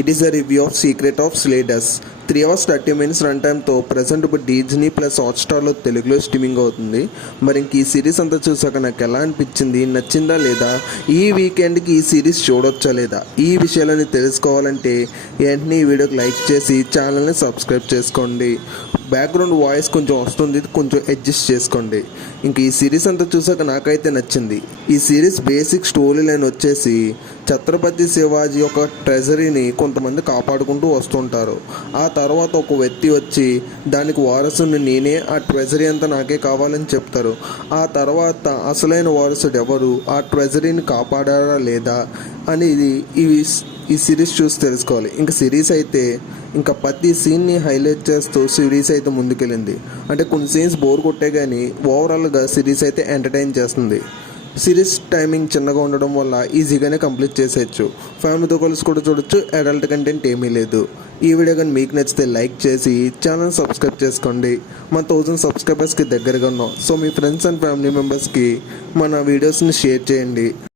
It is a review of Secret of Slaydus. 3 hours 30 minutes run టైమ్తో present ఇప్పుడు Disney plus హాట్స్టార్లో తెలుగులో streaming అవుతుంది. మరి ఇంక ఈ సిరీస్ అంతా చూసాక నాకు ఎలా అనిపించింది, నచ్చిందా లేదా, ఈ వీకెండ్కి ఈ సిరీస్ చూడొచ్చా లేదా, ఈ విషయాలని తెలుసుకోవాలంటే వెంటనే ఈ వీడియోకి లైక్ చేసి ఛానల్ని సబ్స్క్రైబ్ చేసుకోండి. బ్యాక్గ్రౌండ్ వాయిస్ కొంచెం వస్తుంది, కొంచెం అడ్జస్ట్ చేసుకోండి. ఇంక ఈ సిరీస్ అంతా చూసాక నాకైతే నచ్చింది. ఈ సిరీస్ బేసిక్ స్టోరీ లైన్ వచ్చేసి ఛత్రపతి శివాజీ యొక్క ట్రెజరీని కొంతమంది కాపాడుకుంటూ వస్తుంటారు. ఆ తర్వాత ఒక వ్యక్తి వచ్చి దానికి వారసుని నేనే, ఆ ట్రెజరీ అంతా నాకే కావాలని చెప్తారు. ఆ తర్వాత అసలైన వారసుడు ఎవరు, ఆ ట్రెజరీని కాపాడారా లేదా అనేది ఈ సిరీస్ చూసి తెలుసుకోవాలి. ఇంకా సిరీస్ అయితే ఇంకా ప్రతి సీన్ని హైలైట్ చేస్తూ సిరీస్ అయితే ముందుకెళ్ళింది. అంటే కొన్ని సీన్స్ బోర్ కొట్టే కానీ ఓవరాల్గా సిరీస్ అయితే ఎంటర్టైన్ చేస్తుంది. సిరీస్ టైమింగ్ చిన్నగా ఉండడం వల్ల ఈజీగానే కంప్లీట్ చేసేయచ్చు. ఫ్యామిలీతో కలిసి కూడా చూడొచ్చు. అడల్ట్ కంటెంట్ ఏమీ లేదు. ఈ వీడియో కానీ మీకు నచ్చితే లైక్ చేసి ఛానల్ సబ్స్క్రైబ్ చేసుకోండి. మన 1000 సబ్స్క్రైబర్స్కి దగ్గరగా ఉన్నాం. So me friends and family మెంబర్స్కి మన వీడియోస్ని షేర్ చేయండి.